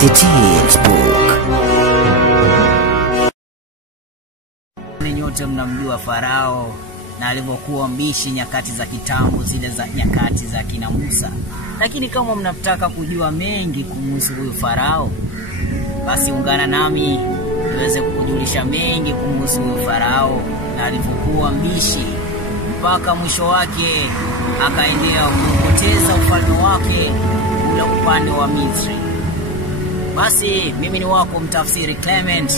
The Textbook. Nyote mnamjua Farao na alivyokuwa mbishi nyakati za kitambo, zile za nyakati za kina Musa. Lakini kama mnataka kujua mengi kumhusu huyu Farao, basi ungana nami tuweze kukujulisha mengi kumhusu huyu Farao na alivyokuwa mbishi mpaka mwisho wake akaendelea kupoteza ufalme wake ule upande wa Misri. Basi mimi ni wako mtafsiri Clement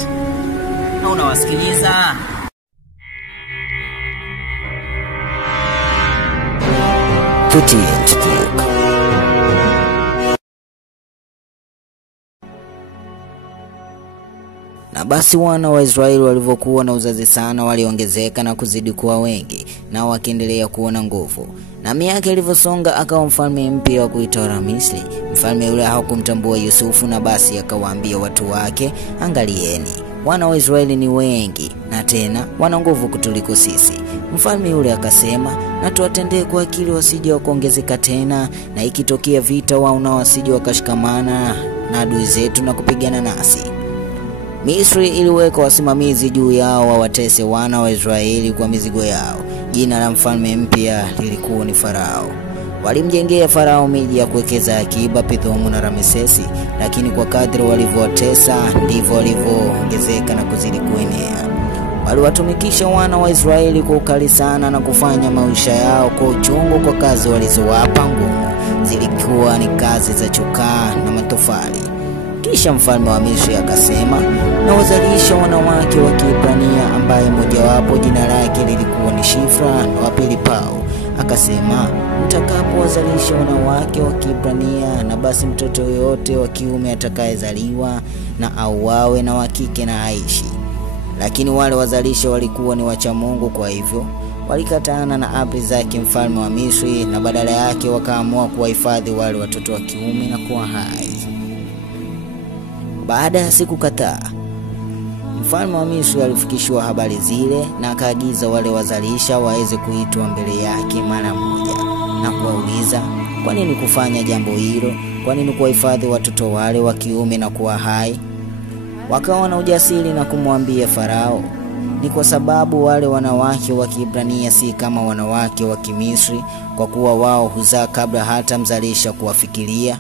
na unawasikiliza The Textbook. Na basi wana wa Israeli walivyokuwa na uzazi sana waliongezeka na kuzidi kuwa wengi, na wakiendelea kuwa na nguvu. Na miaka ilivyosonga akawa mfalme mpya wa kuitwa Ramisli. Mfalme yule hakumtambua Yusufu, na basi akawaambia watu wake, angalieni, wana wa Israeli ni wengi na tena wana nguvu kutuliko sisi. Mfalme yule akasema, na tuwatendee kwa akili wasije wakaongezeka tena, na ikitokea vita wao na wasije wakashikamana na adui zetu na kupigana nasi. Misri iliweka wasimamizi juu yao wawatese wana wa Israeli kwa mizigo yao. Jina la mfalme mpya lilikuwa ni Farao. Walimjengea Farao miji ya kuwekeza akiba, Pithomu na Ramesesi, lakini kwa kadri walivyowatesa ndivyo walivyoongezeka na kuzidi kuenea. Waliwatumikisha wana wa Israeli kwa ukali sana na kufanya maisha yao kwa uchungu kwa kazi walizowapa ngumu. Zilikuwa ni kazi za chokaa na matofali. Kisha mfalme wa Misri akasema, na wazalisha wanawake wa Kiebrania, ambaye mojawapo jina lake lilikuwa ni Shifra na wapili Pau. Akasema, mtakapo wazalisha wanawake wa Kiebrania, na basi mtoto yoyote wa kiume atakayezaliwa na auawe, na wa kike na aishi. Lakini wale wazalisha walikuwa ni wacha Mungu, kwa hivyo walikatana na amri zake mfalme wa Misri, na badala yake wakaamua kuwahifadhi wale watoto wa kiume na kuwa hai. Baada ya siku kadhaa, mfalme wa Misri alifikishwa habari zile, na akaagiza wale wazalisha waweze kuitwa mbele yake mara moja na kuwauliza, kwa nini kufanya jambo hilo? Kwa nini kuwahifadhi watoto wale wa kiume na kuwa hai? Wakawa na ujasiri na kumwambia Farao, ni kwa sababu wale wanawake wa Kiebrania si kama wanawake wa Kimisri, kwa kuwa wao huzaa kabla hata mzalisha kuwafikiria.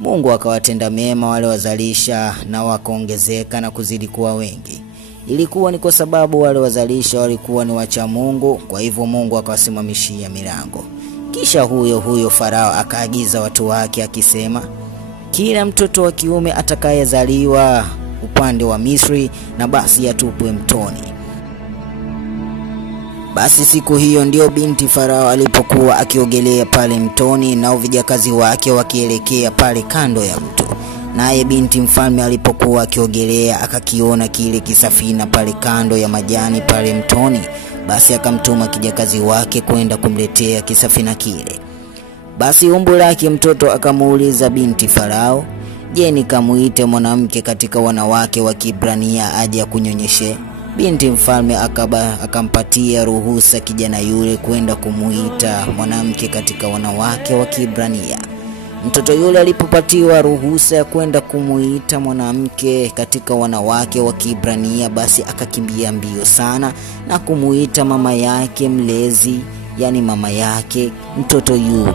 Mungu akawatenda mema wale wazalisha, na wakaongezeka na kuzidi kuwa wengi. Ilikuwa ni kwa sababu wale wazalisha walikuwa ni wacha Mungu, kwa hivyo Mungu akawasimamishia milango. Kisha huyo Farao akaagiza watu wake akisema, kila mtoto wa kiume atakayezaliwa upande wa Misri na basi atupwe mtoni. Basi siku hiyo ndio binti Farao alipokuwa akiogelea pale mtoni, na vijakazi wake wakielekea pale kando ya mto. Naye binti mfalme alipokuwa akiogelea akakiona kile kisafina pale kando ya majani pale mtoni, basi akamtuma kijakazi wake kwenda kumletea kisafina kile. Basi umbu lake mtoto akamuuliza binti Farao, je, nikamuite mwanamke katika wanawake wa Kiebrania aje akunyonyeshe? Binti mfalme akampatia ruhusa kijana yule kwenda kumuita mwanamke katika wanawake wa Kiebrania. Mtoto yule alipopatiwa ruhusa ya kwenda kumuita mwanamke katika wanawake wa Kiebrania, basi akakimbia mbio sana na kumuita mama yake mlezi, yani mama yake mtoto yule.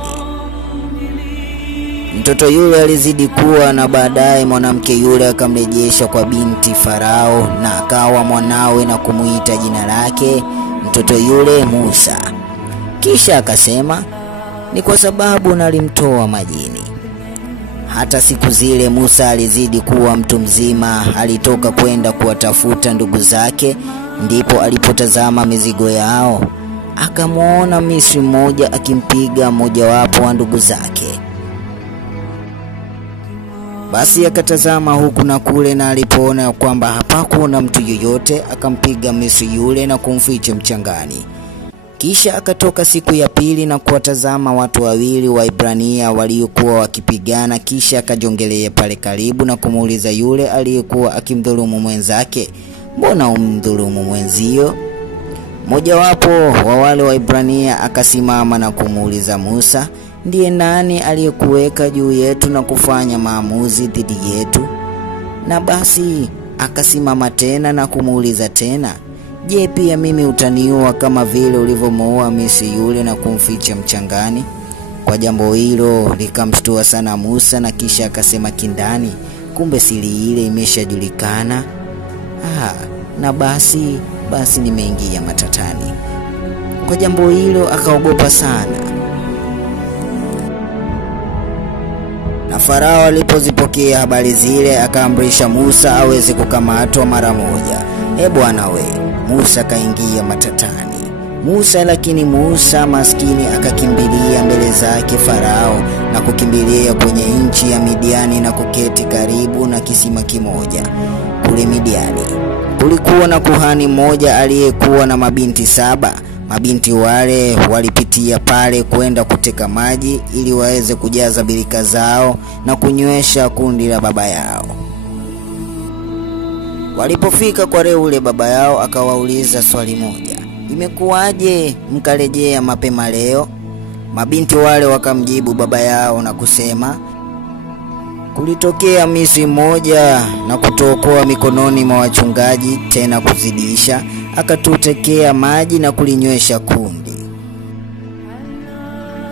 Mtoto yule alizidi kuwa, na baadaye mwanamke yule akamrejesha kwa binti Farao, na akawa mwanawe na kumuita jina lake mtoto yule Musa. Kisha akasema, ni kwa sababu nalimtoa majini. Hata siku zile Musa alizidi kuwa mtu mzima, alitoka kwenda kuwatafuta ndugu zake. Ndipo alipotazama mizigo yao, akamuona Misri mmoja akimpiga mmojawapo wa ndugu zake. Basi akatazama huku na kule, na alipoona kwamba hapakuona mtu yoyote, akampiga Misri yule na kumficha mchangani. Kisha akatoka siku ya pili na kuwatazama watu wawili wa Ibrania waliokuwa wakipigana. Kisha akajongelea pale karibu na kumuuliza yule aliyekuwa akimdhulumu mwenzake, mbona umdhulumu mwenzio? Mmojawapo wa wale Waebrania akasimama na kumuuliza Musa, ndiye nani aliyekuweka juu yetu na kufanya maamuzi dhidi yetu? Na basi akasimama tena na kumuuliza tena, je, pia mimi utaniua kama vile ulivyomuua Misri yule na kumficha mchangani? Kwa jambo hilo likamshtua sana Musa, na kisha akasema kindani, kumbe siri ile imeshajulikana. Na basi nimeingia matatani. Kwa jambo hilo akaogopa sana. Na Farao alipozipokea habari zile akaamrisha Musa aweze kukamatwa mara moja. Bwana we, Musa kaingia matatani. Lakini Musa maskini akakimbilia mbele zake Farao na kukimbilia kwenye nchi ya Midiani na kuketi karibu na kisima kimoja. Kule Midiani kulikuwa na kuhani mmoja aliyekuwa na mabinti 7. Mabinti wale walipitia pale kwenda kuteka maji ili waweze kujaza birika zao na kunywesha kundi la baba yao. Walipofika kwa Reule, baba yao akawauliza swali moja, imekuwaje mkarejea mapema leo? Mabinti wale wakamjibu baba yao na kusema, kulitokea Misri mmoja na kutuokoa mikononi mwa wachungaji, tena kuzidisha akatutekea maji na kulinywesha kundi.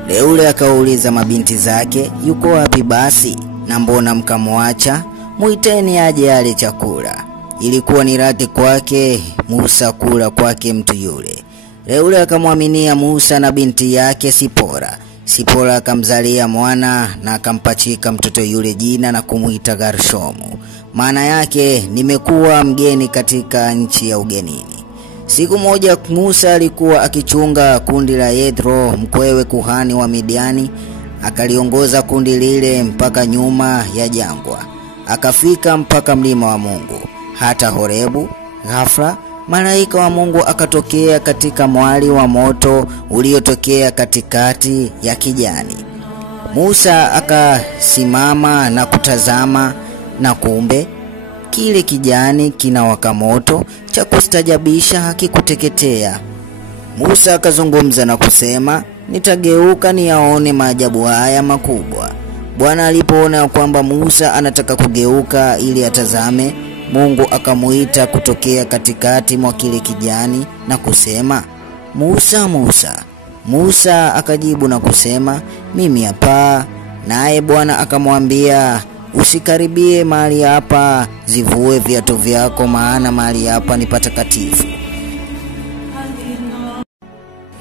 Reule akauliza mabinti zake, yuko wapi basi, na mbona mkamwacha? Muiteni aje ale chakula. Ilikuwa ni radhi kwake Musa kula kwake mtu yule. Reule akamwaminia Musa na binti yake Sipora. Sipora akamzalia mwana na akampachika mtoto yule jina na kumuita Gershomu. Maana yake nimekuwa mgeni katika nchi ya ugenini. Siku moja Musa alikuwa akichunga kundi la Yethro, mkwewe kuhani wa Midiani. Akaliongoza kundi lile mpaka nyuma ya jangwa. Akafika mpaka mlima wa Mungu, hata Horebu. Ghafla malaika wa Mungu akatokea katika mwali wa moto uliotokea katikati ya kijani. Musa akasimama na kutazama, na kumbe kile kijani kinawaka moto, cha kustajabisha hakikuteketea. Musa akazungumza na kusema, nitageuka niyaone maajabu haya makubwa. Bwana alipoona kwamba Musa anataka kugeuka ili atazame, Mungu akamuita kutokea katikati mwa kile kijani na kusema, Musa, Musa. Musa akajibu na kusema, mimi hapa. Naye Bwana akamwambia, usikaribie mahali hapa, zivue viatu vyako, maana mahali hapa ni patakatifu.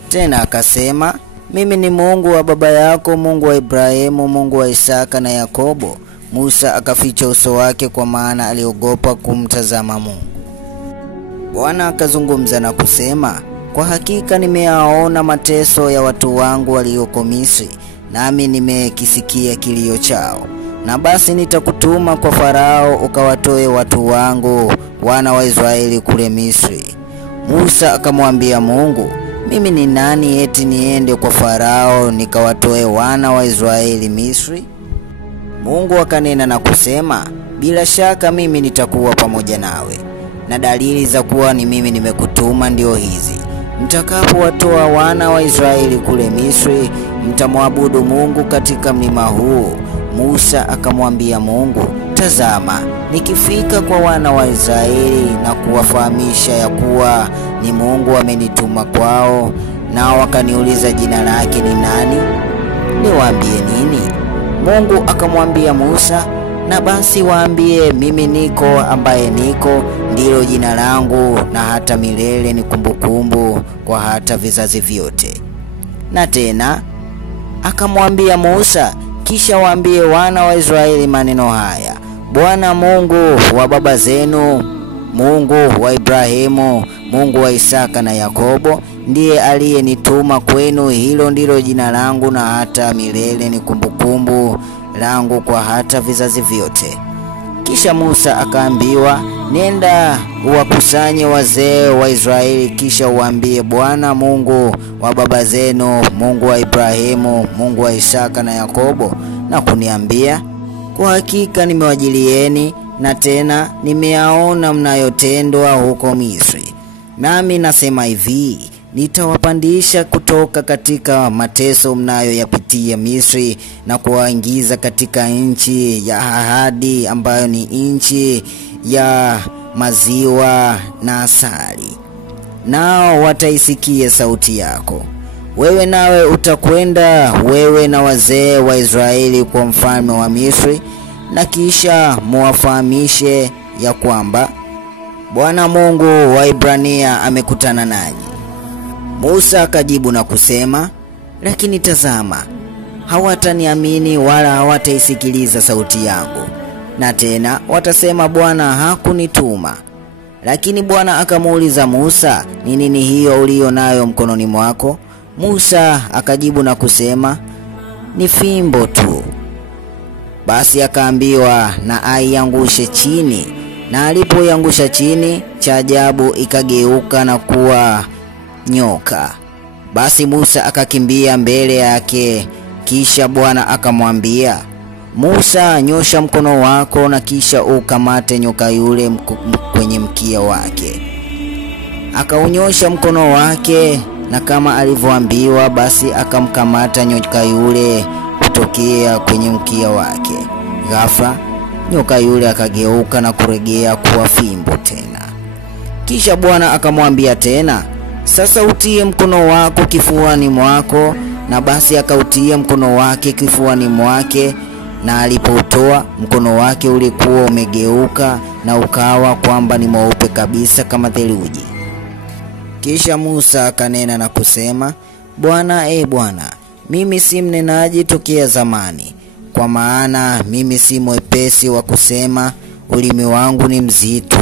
Tena akasema, mimi ni Mungu wa baba yako, Mungu wa Ibrahimu, Mungu wa Isaka na Yakobo. Musa akaficha uso wake kwa maana aliogopa kumtazama Mungu. Bwana akazungumza na kusema, kwa hakika nimeyaona mateso ya watu wangu walioko Misri, nami nimekisikia kilio chao. Na basi nitakutuma kwa Farao ukawatoe watu wangu wana wa Israeli kule Misri. Musa akamwambia Mungu, mimi ni nani eti niende kwa Farao nikawatoe wana wa Israeli Misri? Mungu akanena na kusema, bila shaka mimi nitakuwa pamoja nawe, na dalili za kuwa ni mimi nimekutuma ndio hizi. Mtakapowatoa wana wa Israeli kule Misri, mtamwabudu Mungu katika mlima huu. Musa akamwambia Mungu, tazama, nikifika kwa wana wa Israeli na kuwafahamisha ya kuwa ni Mungu amenituma kwao, nao wakaniuliza jina lake ni nani, niwaambie nini? Mungu akamwambia Musa, na basi waambie, mimi niko ambaye niko, ndilo jina langu, na hata milele ni kumbukumbu kwa hata vizazi vyote. Na tena akamwambia Musa, kisha waambie wana wa Israeli maneno haya, Bwana Mungu wa baba zenu, Mungu wa Ibrahimu, Mungu wa Isaka na Yakobo, ndiye aliyenituma kwenu. Hilo ndilo jina langu, na hata milele ni kumbukumbu langu kwa hata vizazi vyote. Kisha Musa akaambiwa, nenda uwakusanye wazee wa Israeli, kisha uambie, Bwana Mungu wa baba zenu, Mungu wa Ibrahimu, Mungu wa Isaka na Yakobo, na kuniambia, kwa hakika nimewajilieni, na tena nimeyaona mnayotendwa huko Misri. Nami nasema hivi, nitawapandisha kutoka katika mateso mnayoyapitia Misri na kuwaingiza katika nchi ya ahadi ambayo ni nchi ya maziwa na asali. Nao wataisikia sauti yako. Wewe nawe utakwenda, wewe na wazee wa Israeli, kwa mfalme wa Misri, na kisha muwafahamishe ya kwamba Bwana Mungu wa Ibrania amekutana nanyi. Musa akajibu na kusema, lakini tazama, hawataniamini wala hawataisikiliza sauti yangu, na tena watasema Bwana hakunituma. Lakini Bwana akamuuliza Musa, ni nini hiyo uliyo nayo mkononi mwako? Musa akajibu na kusema, ni fimbo tu. Basi akaambiwa na aiangushe chini, na alipoiangusha chini, cha ajabu ikageuka na kuwa nyoka. Basi Musa akakimbia mbele yake. Kisha Bwana akamwambia, Musa, nyosha mkono wako na kisha ukamate nyoka yule kwenye mkia wake. Akaunyosha mkono wake, na kama alivyoambiwa, basi akamkamata nyoka yule kutokea kwenye mkia wake. Ghafla nyoka yule akageuka na kuregea kuwa fimbo tena. Kisha Bwana akamwambia tena, sasa utie mkono wako kifuani mwako. Na basi akautia mkono wake kifuani mwake, na alipoutoa mkono wake ulikuwa umegeuka na ukawa kwamba ni mweupe kabisa kama theluji. Kisha Musa akanena na kusema, Bwana, Bwana, mimi si mnenaji tokea zamani, kwa maana mimi si mwepesi wa kusema, ulimi wangu ni mzito.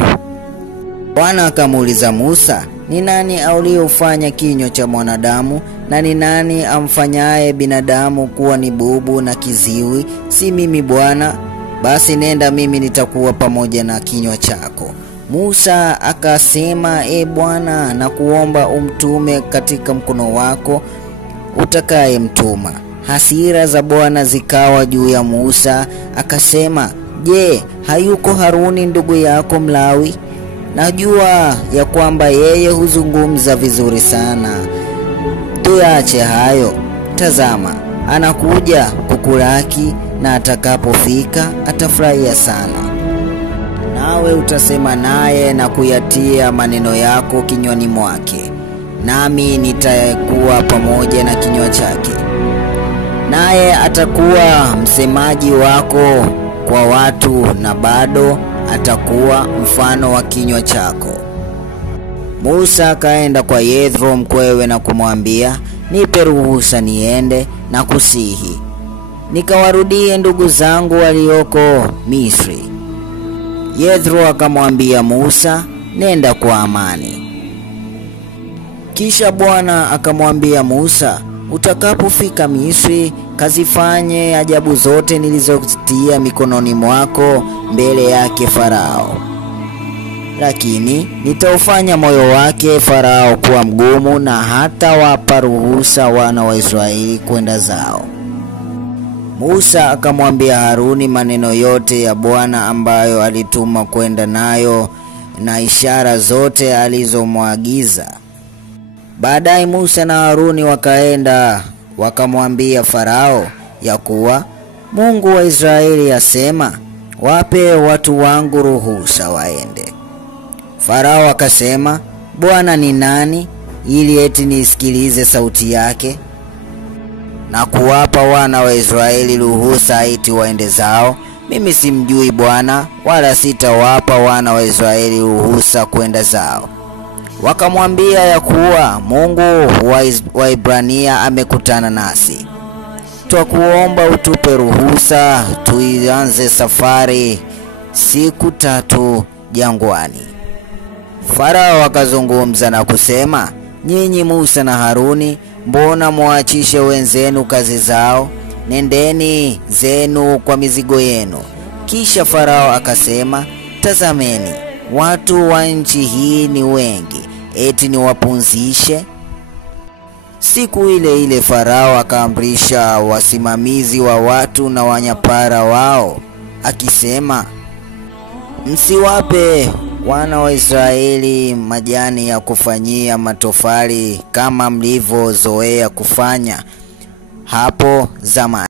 Bwana akamuuliza Musa, ni nani aliyeufanya kinywa cha mwanadamu, na ni nani amfanyaye binadamu kuwa ni bubu na kiziwi? Si mimi Bwana? Basi nenda, mimi nitakuwa pamoja na kinywa chako. Musa akasema, Bwana, na kuomba umtume katika mkono wako utakaye mtuma. Hasira za Bwana zikawa juu ya Musa, akasema, je, hayuko Haruni ndugu yako Mlawi? Najua ya kwamba yeye huzungumza vizuri sana. Tuache hayo. Tazama, anakuja kukulaki, na atakapofika atafurahia sana. Nawe utasema naye na kuyatia maneno yako kinywani mwake, nami nitakuwa pamoja na kinywa chake. Naye atakuwa msemaji wako kwa watu, na bado atakuwa mfano wa kinywa chako. Musa akaenda kwa Yethro mkwewe na kumwambia, nipe ruhusa niende na kusihi, nikawarudie ndugu zangu walioko Misri. Yethro akamwambia Musa, nenda kwa amani. Kisha Bwana akamwambia Musa, utakapofika Misri, kazifanye ajabu zote nilizozitia mikononi mwako mbele yake Farao. Lakini nitaufanya moyo wake Farao kuwa mgumu, na hata wapa ruhusa wana wa Israeli kwenda zao. Musa akamwambia Haruni maneno yote ya Bwana ambayo alituma kwenda nayo, na ishara zote alizomwagiza. Baadaye Musa na Haruni wakaenda wakamwambia Farao ya kuwa Mungu wa Israeli asema, wape watu wangu ruhusa waende. Farao akasema, Bwana ni nani ili eti nisikilize sauti yake? Na kuwapa wana wa Israeli ruhusa eti waende zao? Mimi simjui Bwana, wala sitawapa wana wa Israeli ruhusa kwenda zao. Wakamwambia ya kuwa Mungu wa Ibrania amekutana nasi. Twakuomba utupe ruhusa tuianze safari siku 3 jangwani. Farao akazungumza na kusema, nyinyi Musa na Haruni, mbona muachishe wenzenu kazi zao? Nendeni zenu kwa mizigo yenu. Kisha Farao akasema, tazameni, watu wa nchi hii ni wengi, eti niwapunzishe? Siku ile ile Farao akaamrisha wasimamizi wa watu na wanyapara wao, akisema, msiwape wana wa Israeli majani ya kufanyia matofali kama mlivyozoea kufanya hapo zamani.